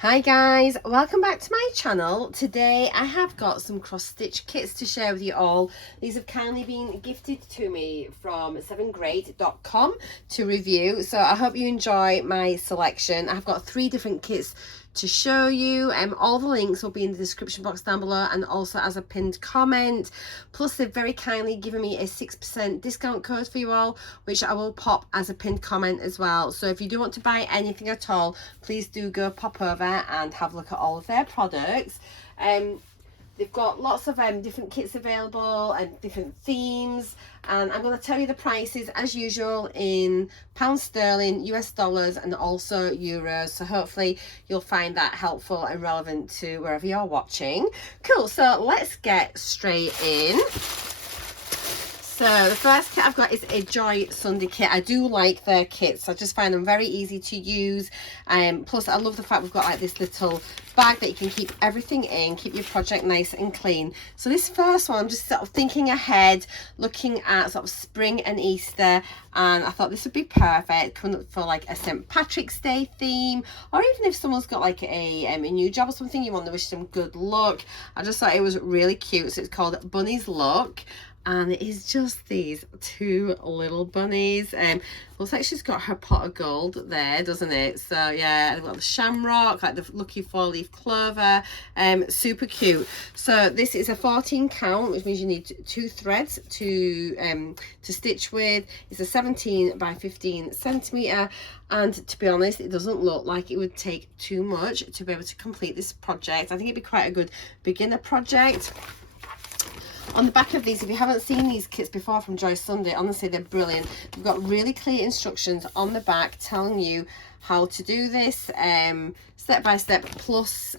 Hi guys, welcome back to my channel. Today I have got some cross stitch kits to share with you all. These have kindly been gifted to me from Sevengreat.com to review, so I hope you enjoy my selection. I've got 3 different kits to show you. All the links will be in the description box down below and also as a pinned comment. Plus they've very kindly given me a 6% discount code for you all, which I will pop as a pinned comment as well. So if you do want to buy anything at all, please do go pop over and have a look at all of their products. They've got lots of different kits available and different themes, and I'm going to tell you the prices as usual in pounds sterling, US dollars and also euros, so hopefully you'll find that helpful and relevant to wherever you're watching. Cool, so let's get straight in. So the first kit I've got is a Joy Sunday kit. I do like their kits. I just find them very easy to use. Plus I love the fact we've got like this little bag that you can keep everything in, keep your project nice and clean. So this first one, I'm just sort of thinking ahead, looking at sort of spring and Easter, and I thought this would be perfect coming up for like a St. Patrick's Day theme, or even if someone's got like a new job or something, you want to wish them good luck. I just thought it was really cute. So it's called Bunny's Luck. And it is just these 2 little bunnies. Looks like she's got her pot of gold there, doesn't it? So yeah, I've got the shamrock, like the lucky 4-leaf clover. Super cute. So this is a 14 count, which means you need 2 threads to stitch with. It's a 17 by 15 centimeter, and to be honest, it doesn't look like it would take too much to be able to complete this project. I think it'd be quite a good beginner project. On the back of these, if you haven't seen these kits before from Joy Sunday, honestly they're brilliant. We've got really clear instructions on the back telling you how to do this step by step, plus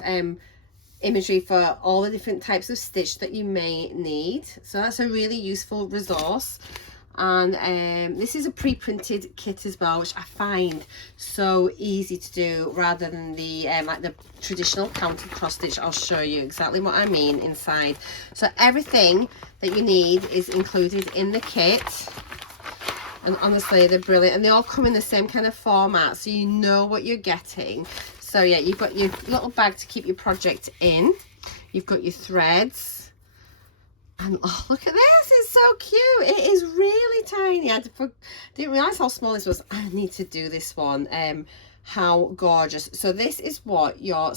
imagery for all the different types of stitch that you may need. So that's a really useful resource. And this is a pre-printed kit as well, which I find so easy to do rather than the like the traditional counted cross stitch. I'll show you exactly what I mean inside. So everything that you need is included in the kit, and honestly they're brilliant, and they all come in the same kind of format, so you know what you're getting. So yeah, you've got your little bag to keep your project in, you've got your threads. And oh, look at this, it's so cute. It is really tiny. I didn't realise how small this was. I need to do this one. How gorgeous. So this is what your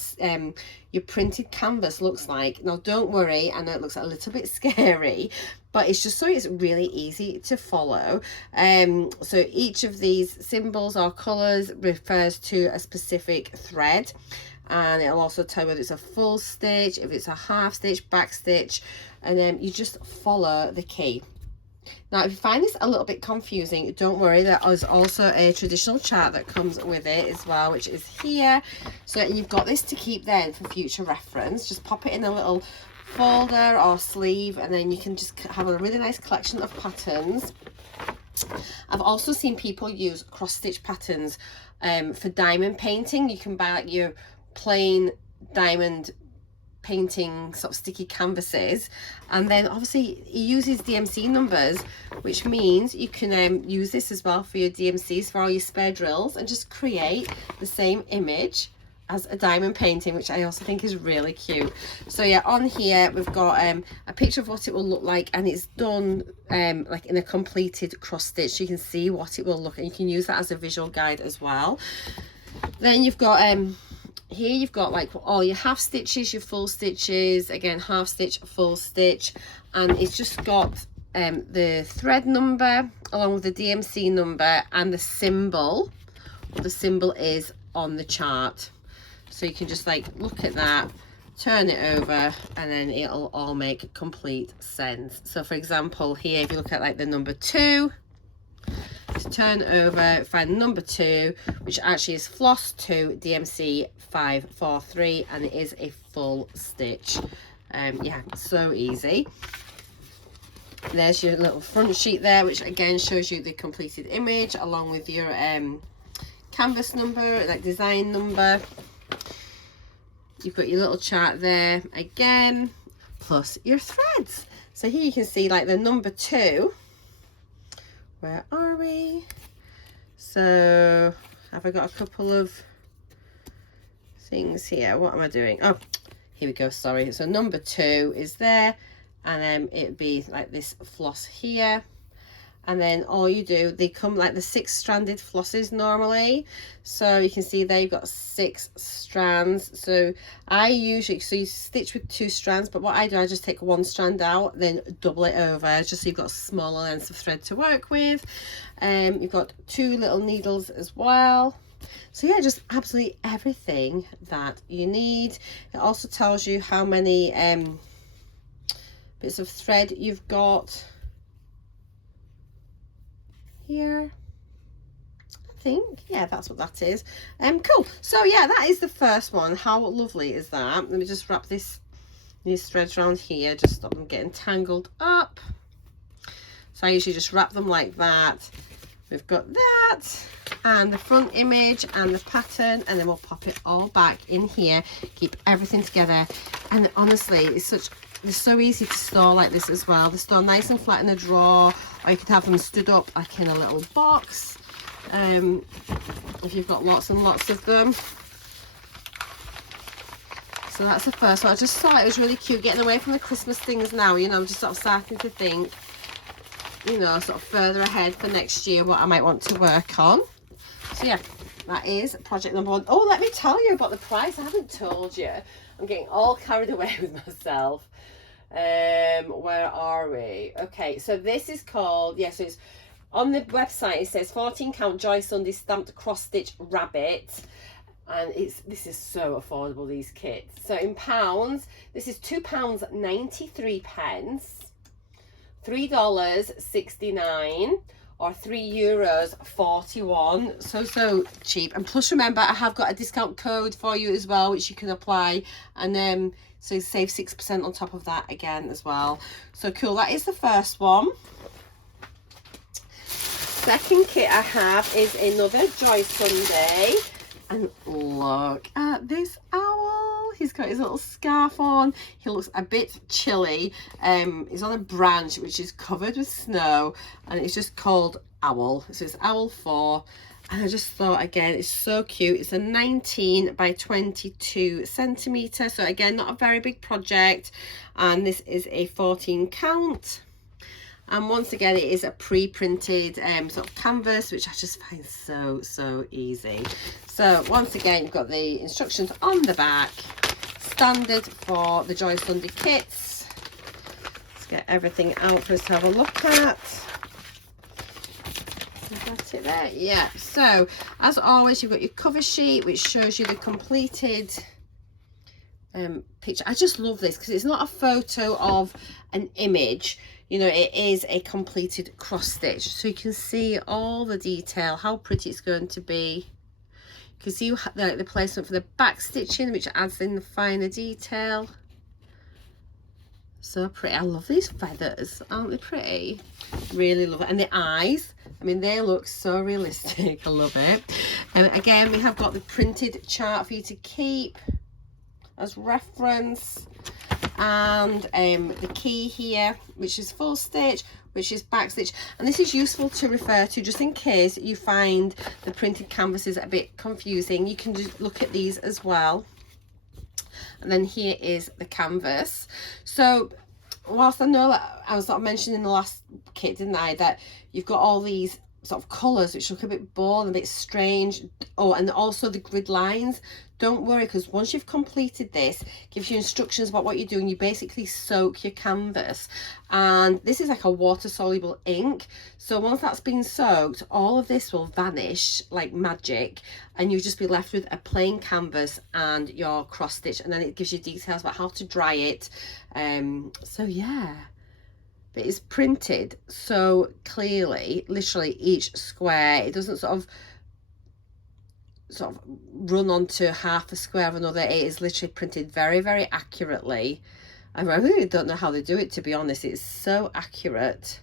printed canvas looks like. Now don't worry, I know it looks a little bit scary, but it's just so it's really easy to follow. So each of these symbols or colours refers to a specific thread, and it'll also tell you whether it's a full stitch, if it's a half stitch, back stitch, and then you just follow the key. Now if you find this a little bit confusing, don't worry, there is also a traditional chart that comes with it as well, which is here. So you've got this to keep then for future reference. Just pop it in a little folder or sleeve, and then you can just have a really nice collection of patterns. I've also seen people use cross stitch patterns for diamond painting. You can buy like your plain diamond painting sort of sticky canvases, and then obviously it uses DMC numbers, which means you can use this as well for your DMCs, for all your spare drills, and just create the same image as a diamond painting, which I also think is really cute. So yeah, on here we've got a picture of what it will look like, and it's done like in a completed cross stitch, so you can see what it will look, and you can use that as a visual guide as well. Then you've got here you've got like all your half stitches, your full stitches, again half stitch, full stitch, and it's just got the thread number along with the DMC number and the symbol, what the symbol is on the chart. So you can just like look at that, turn it over, and then it'll all make complete sense. So for example here, if you look at like the number 2, to turn over, find number 2, which actually is floss 2 DMC 543, and it is a full stitch. Yeah, so easy. There's your little front sheet there, which again shows you the completed image along with your canvas number, like design number. You've got your little chart there again, plus your threads. So here you can see like the number 2. Where are we? So have I got a couple of things here. What am I doing? Oh, here we go, sorry. So number 2 is there, and then it'd be like this floss here. And then all you do, they come like the 6 stranded flosses normally. So you can see they've got 6 strands. So I usually, so you stitch with 2 strands, but what I do, I just take 1 strand out, then double it over, just so you've got smaller lengths of thread to work with. You've got 2 little needles as well. So yeah, just absolutely everything that you need. It also tells you how many bits of thread you've got here. I think, yeah, that's what that is. Cool. So yeah, that is the first one. How lovely is that? Let me just wrap these threads around here, just stop them getting tangled up. So I usually just wrap them like that. We've got that and the front image and the pattern, and then we'll pop it all back in here, keep everything together. And honestly, they're so easy to store like this as well. They store nice and flat in a drawer, or you could have them stood up like in a little box, if you've got lots and lots of them. So that's the first one. I just thought it was really cute, getting away from the Christmas things now. You know, I'm just sort of starting to think, you know, sort of further ahead for next year, what I might want to work on. So yeah, that is project number 1. Oh, let me tell you about the price. I haven't told you. I'm getting all carried away with myself. Where are we? Okay, so this is called, yeah, so it's on the website. It says 14 count Joy Sunday stamped cross stitch rabbit, and this is so affordable, these kits. So in pounds, this is £2.93, $3.69, or €3.41. So cheap. And plus, remember, I have got a discount code for you as well, which you can apply, and so save 6% on top of that again as well. So cool. That is the first one. Second kit I have is another Joy Sunday, and look at this owl. He's got his little scarf on. He looks a bit chilly. He's on a branch which is covered with snow, and it's just called Owl. So it's Owl 4. And I just thought, again, it's so cute. It's a 19 by 22 centimeter. So again, not a very big project. And this is a 14 count. And once again, it is a pre-printed sort of canvas, which I just find so easy. So once again, you've got the instructions on the back, standard for the Joy Sunday kits. Let's get everything out for us to have a look at. Got it there, yeah. So as always, you've got your cover sheet, which shows you the completed picture. I just love this because it's not a photo of an image, you know, it is a completed cross stitch, so you can see all the detail, how pretty it's going to be. You can see the placement for the back stitching, which adds in the finer detail. So pretty. I love these feathers, aren't they pretty? Really love it. And the eyes, I mean, they look so realistic. I love it. And again, we have got the printed chart for you to keep as reference, and the key here, which is full stitch, which is back stitch. And this is useful to refer to just in case you find the printed canvases a bit confusing. You can just look at these as well. And then here is the canvas. So whilst I know that I was sort of mentioning in the last kit, didn't I, that you've got all these sort of colours which look a bit bold and a bit strange. Oh, and also the grid lines. Don't worry, because once you've completed this, it gives you instructions about what you're doing. You basically soak your canvas, and this is like a water soluble ink. So once that's been soaked, all of this will vanish like magic, and you'll just be left with a plain canvas and your cross stitch, and then it gives you details about how to dry it. So yeah, but it's printed so clearly, literally each square. It doesn't sort of run onto half a square of another. It is literally printed very accurately. I really don't know how they do it, to be honest. It's so accurate,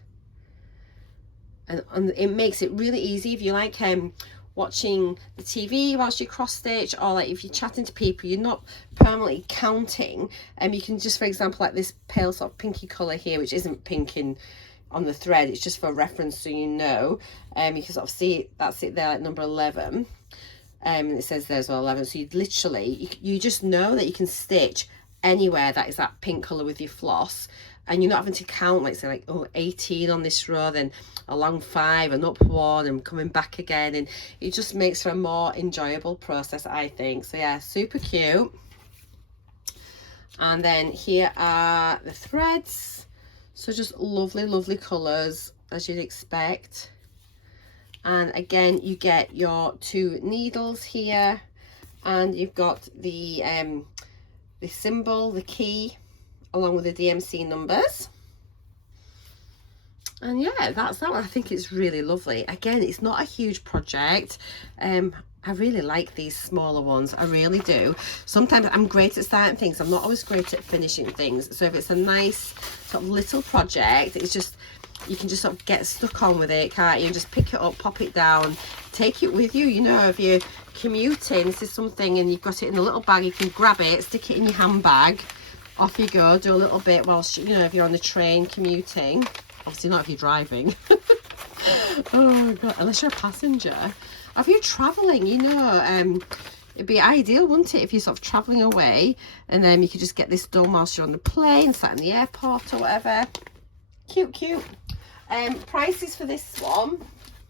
and it makes it really easy if you like watching the TV whilst you cross stitch, or like if you're chatting to people, you're not permanently counting, and you can just, for example, like this pale sort of pinky color here, which isn't pink on the thread, it's just for reference, so you know. You can sort of see it, that's it there, like number 11. And it says there's 11, so you literally, you just know that you can stitch anywhere that is that pink colour with your floss, and you're not having to count, like, say, like, oh, 18 on this row, then along 5 and up 1 and coming back again, and it just makes for a more enjoyable process, I think. So yeah, super cute. And then here are the threads, so just lovely, lovely colours as you'd expect. And again, you get your 2 needles here, and you've got the symbol, the key, along with the DMC numbers. And yeah, that's that one. I think it's really lovely. Again, it's not a huge project. I really like these smaller ones, I really do. Sometimes I'm great at starting things, I'm not always great at finishing things. So if it's a nice sort of little project, it's just, you can just sort of get stuck on with it, can't you? And just pick it up, pop it down, take it with you. You know, if you're commuting, this is something, and you've got it in a little bag, you can grab it, stick it in your handbag, off you go, do a little bit whilst, you know, if you're on the train commuting. Obviously not if you're driving. Oh my god, unless you're a passenger. If you're travelling, you know, it'd be ideal, wouldn't it, if you're sort of travelling away, and then you could just get this done whilst you're on the plane, sat in the airport or whatever. Cute, cute. Prices for this one.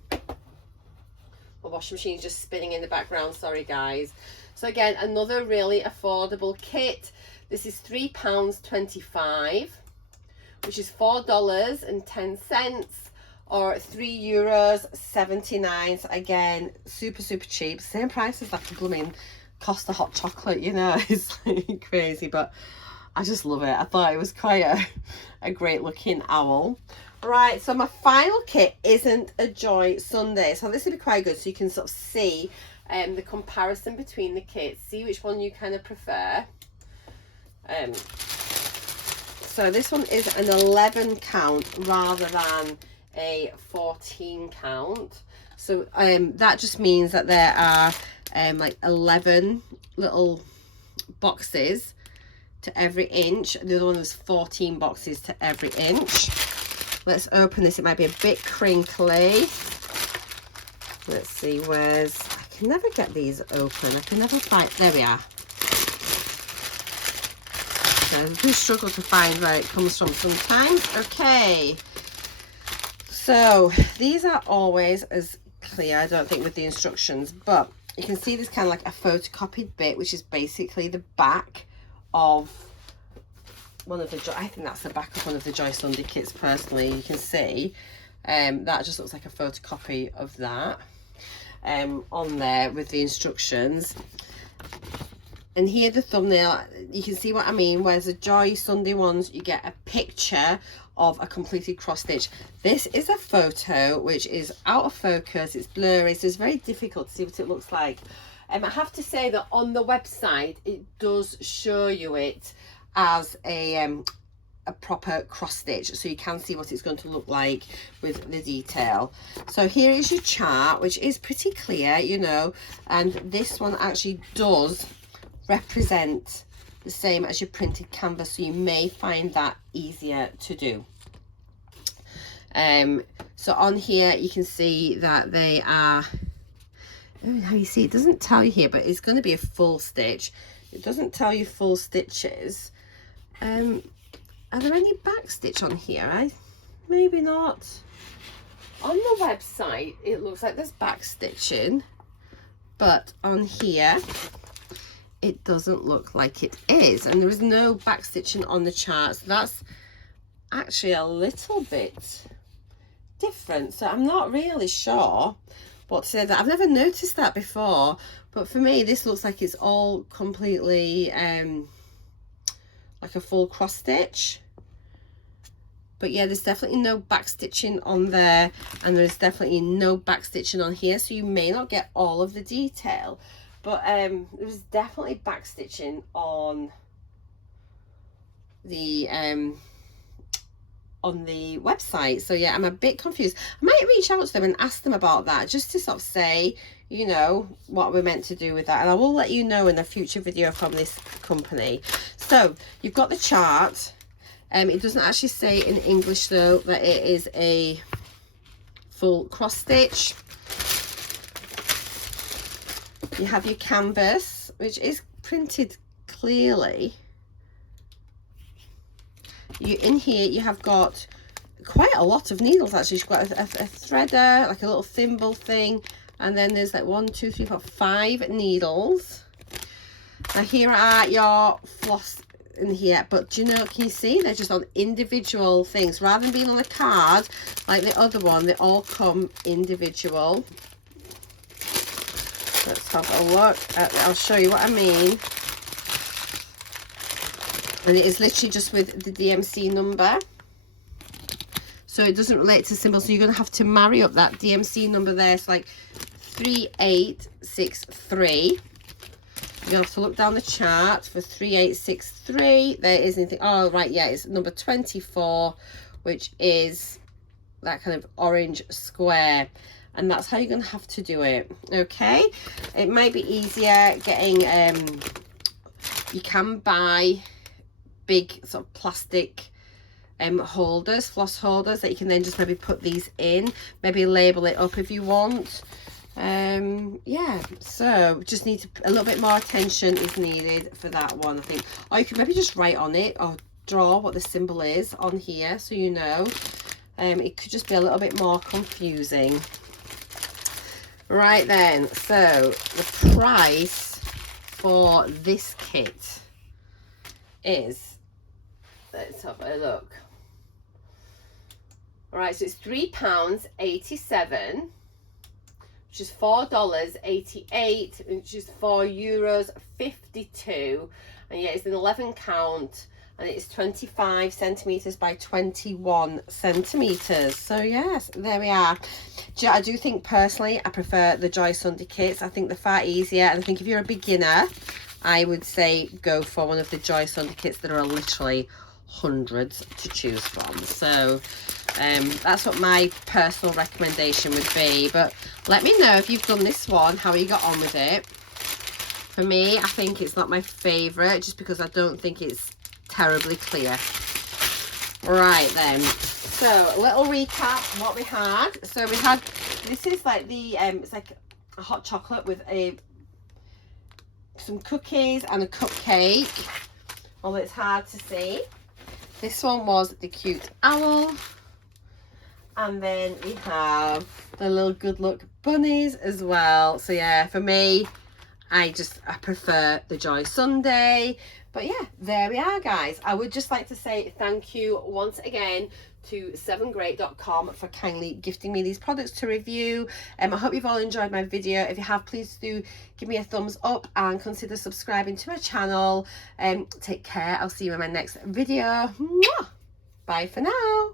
The washing machine's just spinning in the background, sorry guys. So again, another really affordable kit. This is £3.25, which is $4.10, or €3.79. So again, super, super cheap. Same price as like a blooming Costa hot chocolate, you know. It's like crazy, but I just love it. I thought it was quite a great looking owl. Right, so my final kit isn't a Joy Sunday, so this will be quite good, so you can sort of see the comparison between the kits, see which one you kind of prefer. So this one is an 11 count rather than a 14 count. So that just means that there are like 11 little boxes to every inch. The other one was 14 boxes to every inch. Let's open this. It might be a bit crinkly. Let's see, where's, I can never get these open. I can never find, there we are. I do struggle to find where it comes from sometimes. Okay, so these are always as clear, I don't think, with the instructions, but you can see this kind of like a photocopied bit, which is basically the back of one of the I think that's the back of one of the Joy Sunday kits personally. You can see that just looks like a photocopy of that on there with the instructions. And here the thumbnail, you can see what I mean, whereas the Joy Sunday ones, you get a picture of a completed cross stitch. This is a photo which is out of focus, it's blurry, so it's very difficult to see what it looks like. I have to say that on the website, it does show you it as a proper cross stitch, so you can see what it's going to look like with the detail. So here is your chart, which is pretty clear, you know, and this one actually does represent the same as your printed canvas, so you may find that easier to do. So on here you can see that they are, how you see, it doesn't tell you here, but it's going to be a full stitch. It doesn't tell you full stitches. Are there any back stitch on here? Maybe not. On the website it looks like there's back stitching, but on here it doesn't look like it is, and there is no back stitching on the chart, so that's actually a little bit different. So I'm not really sure what to say. That I've never noticed that before, but for me this looks like it's all completely like a full cross stitch. But yeah, there's definitely no back stitching on there, and there's definitely no back stitching on here, so you may not get all of the detail. But there's definitely back stitching on the website. So yeah, I'm a bit confused. I might reach out to them and ask them about that, just to sort of say, you know, what we're meant to do with that, and I will let you know in a future video from this company. So you've got the chart. It doesn't actually say in English though that it is a full cross stitch. You have your canvas, which is printed clearly. In here you have got quite a lot of needles actually. You've got a threader, like a little thimble thing, and then there's like 1, 2, 3, 4, 5 needles. Now here are your floss in here, but do you know, can you see they're just on individual things rather than being on a card like the other one? They all come individual. Let's have a look at, I'll show you what I mean. And it is literally just with the DMC number, so it doesn't relate to symbols, so you're going to have to marry up that DMC number there. It's like 3863. You're going to have to look down the chart for 3863. There is anything, oh right, yeah, it's number 24, which is that kind of orange square. And that's how you're going to have to do it. Okay, it might be easier getting you can buy big sort of plastic holders, floss holders, that you can then just maybe put these in, maybe label it up if you want. Yeah, so just need to, a little bit more attention is needed for that one, I think. Or you can maybe just write on it or draw what the symbol is on here, so you know. It could just be a little bit more confusing. Right then, so the price for this kit is, let's have a look. All right, so it's £3.87, which is $4.88, which is €4.52, and yeah, it's an 11 count, and it's 25 centimeters by 21 centimeters. So yes, there we are. I do think personally I prefer the Joy Sunday kits. I think they're far easier, and I think if you're a beginner, I would say go for one of the Joy Sunday kits. There are literally hundreds to choose from. So that's what my personal recommendation would be. But let me know if you've done this one, how you got on with it. For me, I think it's not my favorite, just because I don't think it's terribly clear. Right then, so a little recap what we had. So we had, this is like the it's like a hot chocolate with some cookies and a cupcake, although it's hard to see. This one was the cute owl, and then we have the little good luck bunnies as well. So yeah, for me, I prefer the Joy Sunday. But yeah, there we are, guys. I would just like to say thank you once again to Sevengreat.com for kindly gifting me these products to review. I hope you've all enjoyed my video. If you have, please do give me a thumbs up and consider subscribing to my channel. Take care. I'll see you in my next video. Mwah! Bye for now.